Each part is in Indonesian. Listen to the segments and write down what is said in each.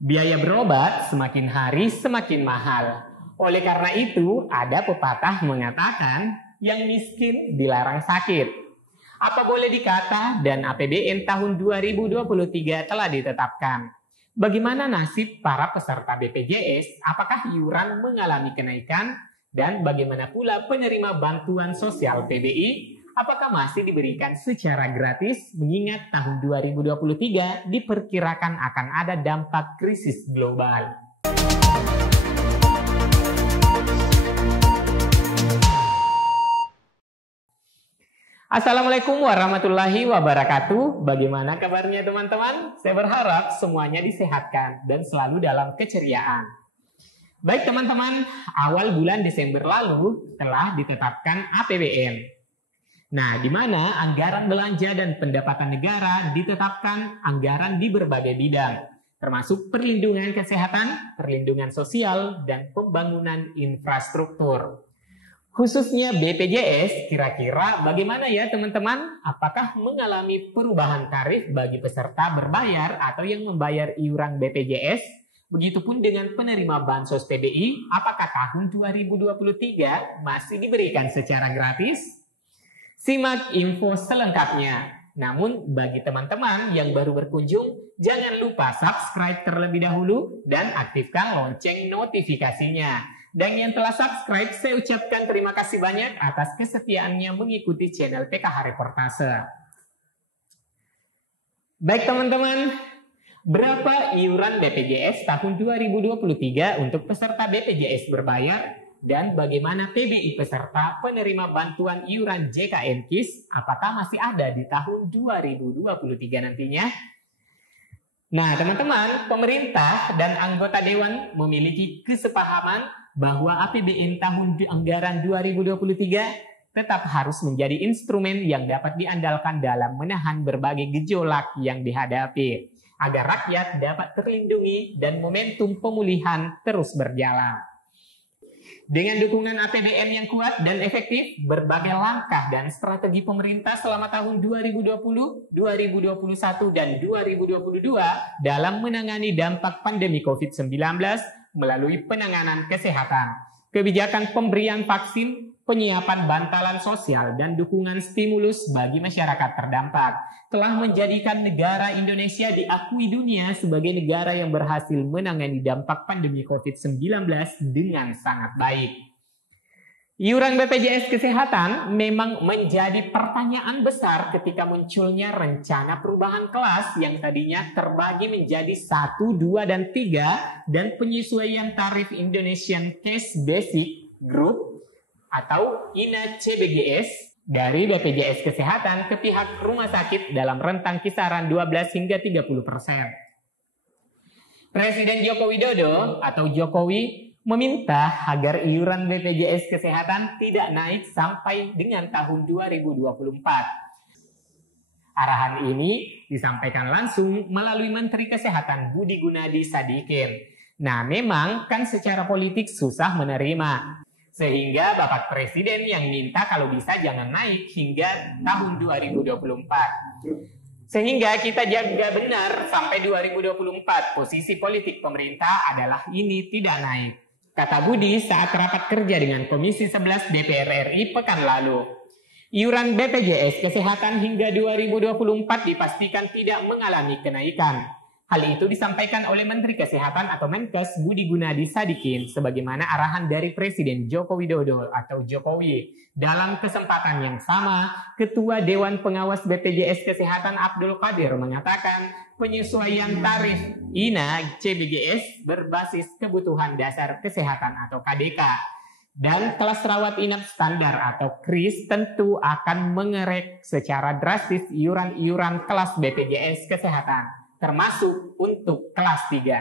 Biaya berobat semakin hari semakin mahal. Oleh karena itu, ada pepatah mengatakan, yang miskin dilarang sakit. Apa boleh dikata dan APBN tahun 2023 telah ditetapkan. Bagaimana nasib para peserta BPJS? Apakah iuran mengalami kenaikan? Dan bagaimana pula penerima bantuan sosial PBI? Apakah masih diberikan secara gratis? Mengingat tahun 2023 diperkirakan akan ada dampak krisis global. Assalamualaikum warahmatullahi wabarakatuh. Bagaimana kabarnya teman-teman? Saya berharap semuanya disehatkan dan selalu dalam keceriaan. Baik teman-teman, awal bulan Desember lalu telah ditetapkan APBN. Nah, di mana anggaran belanja dan pendapatan negara ditetapkan anggaran di berbagai bidang, termasuk perlindungan kesehatan, perlindungan sosial, dan pembangunan infrastruktur. Khususnya BPJS, kira-kira bagaimana ya teman-teman? Apakah mengalami perubahan tarif bagi peserta berbayar atau yang membayar iuran BPJS? Begitupun dengan penerima bansos PBI, apakah tahun 2023 masih diberikan secara gratis? Simak info selengkapnya. Namun bagi teman-teman yang baru berkunjung, jangan lupa subscribe terlebih dahulu dan aktifkan lonceng notifikasinya. Dan yang telah subscribe, saya ucapkan terima kasih banyak atas kesetiaannya mengikuti channel PKH Reportase. Baik teman-teman, berapa iuran BPJS tahun 2023 untuk peserta BPJS berbayar? Dan bagaimana PBI peserta penerima bantuan iuran JKN KIS? Apakah masih ada di tahun 2023 nantinya? Nah teman-teman, pemerintah dan anggota Dewan memiliki kesepahaman bahwa APBN tahun anggaran 2023 tetap harus menjadi instrumen yang dapat diandalkan dalam menahan berbagai gejolak yang dihadapi, agar rakyat dapat terlindungi dan momentum pemulihan terus berjalan. Dengan dukungan APBN yang kuat dan efektif, berbagai langkah dan strategi pemerintah selama tahun 2020, 2021, dan 2022 dalam menangani dampak pandemi COVID-19 melalui penanganan kesehatan, kebijakan pemberian vaksin, penyiapan bantalan sosial, dan dukungan stimulus bagi masyarakat terdampak, telah menjadikan negara Indonesia diakui dunia sebagai negara yang berhasil menangani dampak pandemi COVID-19 dengan sangat baik. Iuran BPJS Kesehatan memang menjadi pertanyaan besar ketika munculnya rencana perubahan kelas yang tadinya terbagi menjadi 1, 2, dan 3 dan penyesuaian tarif Indonesian Cash Basic Group atau INA CBGS dari BPJS Kesehatan ke pihak rumah sakit dalam rentang kisaran 12 hingga 30%. Presiden Joko Widodo atau Jokowi meminta agar iuran BPJS Kesehatan tidak naik sampai dengan tahun 2024. Arahan ini disampaikan langsung melalui Menteri Kesehatan Budi Gunadi Sadikin. Nah, memang kan secara politik susah menerima. Sehingga Bapak Presiden yang minta kalau bisa jangan naik hingga tahun 2024. Sehingga kita jaga benar sampai 2024 posisi politik pemerintah adalah ini tidak naik. Kata Budi saat rapat kerja dengan Komisi 11 DPR RI pekan lalu. Iuran BPJS Kesehatan hingga 2024 dipastikan tidak mengalami kenaikan. Hal itu disampaikan oleh Menteri Kesehatan atau Menkes Budi Gunadi Sadikin sebagaimana arahan dari Presiden Joko Widodo atau Jokowi. Dalam kesempatan yang sama, Ketua Dewan Pengawas BPJS Kesehatan Abdul Qadir mengatakan penyesuaian tarif INA CBGS berbasis kebutuhan dasar kesehatan atau KDK dan kelas rawat inap standar atau KRIS tentu akan mengerek secara drastis iuran-iuran kelas BPJS Kesehatan, termasuk untuk kelas 3.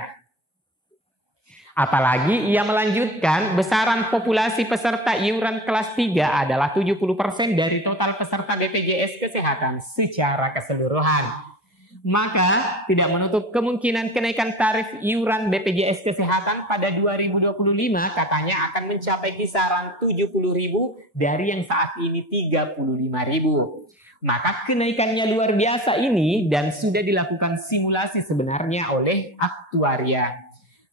Apalagi ia melanjutkan besaran populasi peserta iuran kelas 3 adalah 70% dari total peserta BPJS Kesehatan secara keseluruhan. Maka tidak menutup kemungkinan kenaikan tarif iuran BPJS Kesehatan pada 2025 katanya akan mencapai kisaran 70.000 dari yang saat ini 35.000. Maka kenaikannya luar biasa ini dan sudah dilakukan simulasi sebenarnya oleh aktuaria.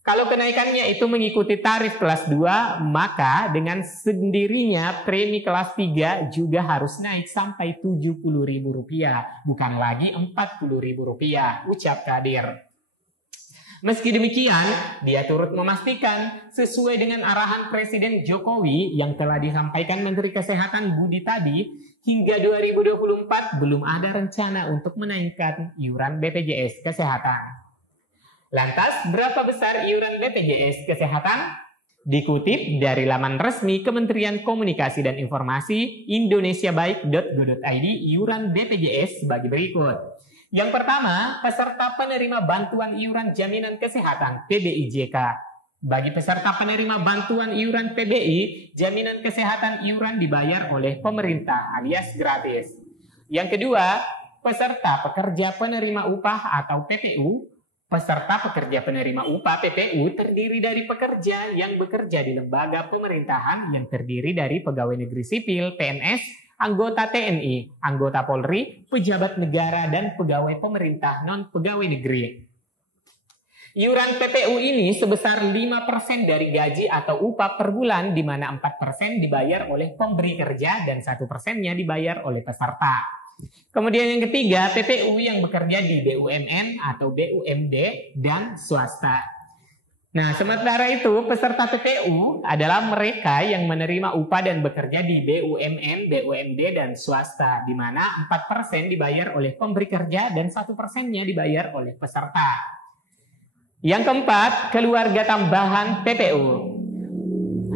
Kalau kenaikannya itu mengikuti tarif kelas 2, maka dengan sendirinya premi kelas 3 juga harus naik sampai Rp70.000, bukan lagi Rp40.000, ucap Kadir. Meski demikian, dia turut memastikan sesuai dengan arahan Presiden Jokowi yang telah disampaikan Menteri Kesehatan Budi tadi, hingga 2024 belum ada rencana untuk menaikkan iuran BPJS Kesehatan. Lantas, berapa besar iuran BPJS Kesehatan? Dikutip dari laman resmi Kementerian Komunikasi dan Informasi indonesiabaik.go.id, iuran BPJS sebagai berikut. Yang pertama, peserta penerima bantuan iuran jaminan kesehatan PBIJK. Bagi peserta penerima bantuan iuran PBI, jaminan kesehatan iuran dibayar oleh pemerintah alias gratis. Yang kedua, peserta pekerja penerima upah atau PPU. Peserta pekerja penerima upah PPU terdiri dari pekerja yang bekerja di lembaga pemerintahan yang terdiri dari pegawai negeri sipil, PNS, anggota TNI, anggota Polri, pejabat negara, dan pegawai pemerintah non-pegawai negeri. Iuran PPU ini sebesar 5% dari gaji atau upah per bulan, di mana 4% dibayar oleh pemberi kerja dan 1%-nya dibayar oleh peserta. Kemudian yang ketiga, PPU yang bekerja di BUMN atau BUMD dan swasta. Nah, sementara itu peserta PPU adalah mereka yang menerima upah dan bekerja di BUMN, BUMD, dan swasta, di mana 4% dibayar oleh pemberi kerja dan 1%-nya dibayar oleh peserta. Yang keempat, keluarga tambahan PPU.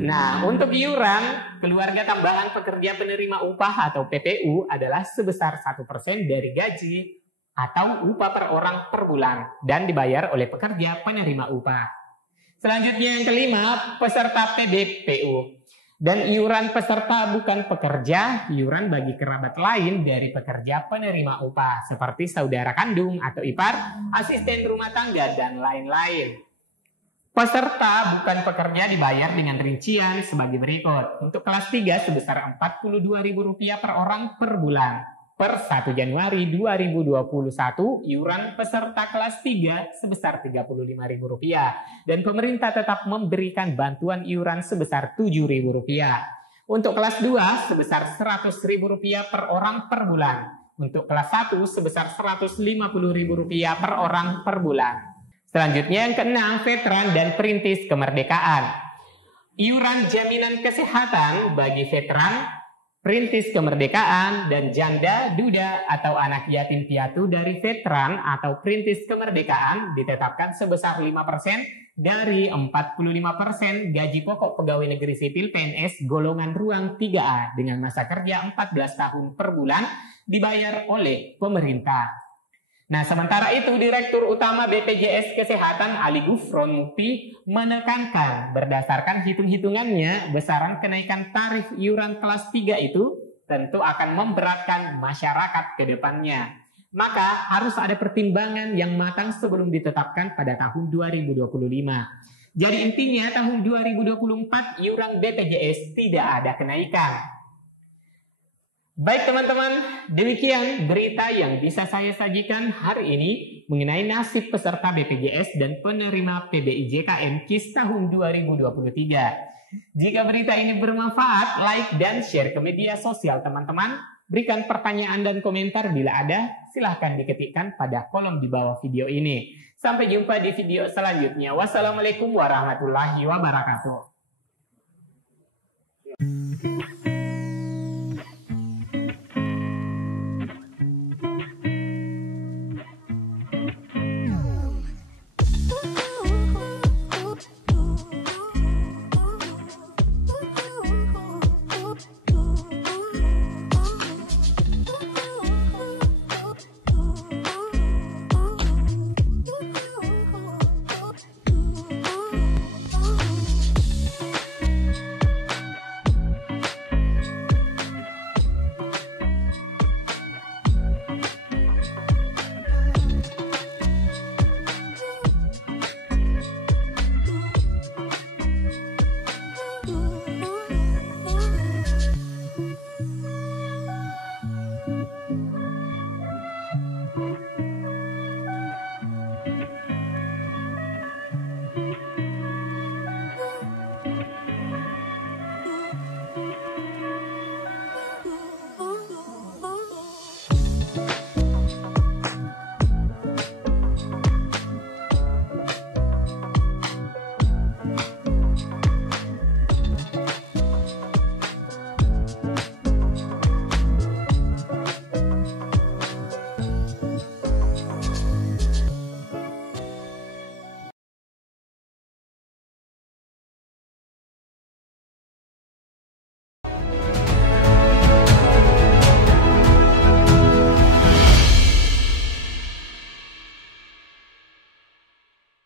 Nah, untuk iuran keluarga tambahan pekerja penerima upah atau PPU adalah sebesar 1% dari gaji atau upah per orang per bulan dan dibayar oleh pekerja penerima upah. Selanjutnya yang kelima, peserta PBPU. Dan iuran peserta bukan pekerja, iuran bagi kerabat lain dari pekerja penerima upah seperti saudara kandung atau ipar, asisten rumah tangga, dan lain-lain. Peserta bukan pekerja dibayar dengan rincian sebagai berikut. Untuk kelas 3 sebesar Rp42.000 per orang per bulan. Per 1 Januari 2021, iuran peserta kelas 3 sebesar Rp35.000. Dan pemerintah tetap memberikan bantuan iuran sebesar Rp7.000. Untuk kelas 2 sebesar Rp100.000 per orang per bulan. Untuk kelas 1 sebesar Rp150.000 per orang per bulan. Selanjutnya yang keenam, veteran dan perintis kemerdekaan. Iuran jaminan kesehatan bagi veteran, perintis kemerdekaan, dan janda, duda, atau anak yatim piatu dari veteran atau perintis kemerdekaan ditetapkan sebesar 5% dari 45% gaji pokok pegawai negeri sipil PNS golongan ruang 3A dengan masa kerja 14 tahun per bulan dibayar oleh pemerintah. Nah, sementara itu Direktur Utama BPJS Kesehatan Ali Gufron Mukti menekankan berdasarkan hitung-hitungannya besaran kenaikan tarif iuran kelas 3 itu tentu akan memberatkan masyarakat ke depannya. Maka harus ada pertimbangan yang matang sebelum ditetapkan pada tahun 2025. Jadi intinya tahun 2024 iuran BPJS tidak ada kenaikan. Baik teman-teman, demikian berita yang bisa saya sajikan hari ini mengenai nasib peserta BPJS dan penerima PBIJKM KIS tahun 2023. Jika berita ini bermanfaat, like dan share ke media sosial teman-teman. Berikan pertanyaan dan komentar bila ada, silahkan diketikkan pada kolom di bawah video ini. Sampai jumpa di video selanjutnya. Wassalamualaikum warahmatullahi wabarakatuh.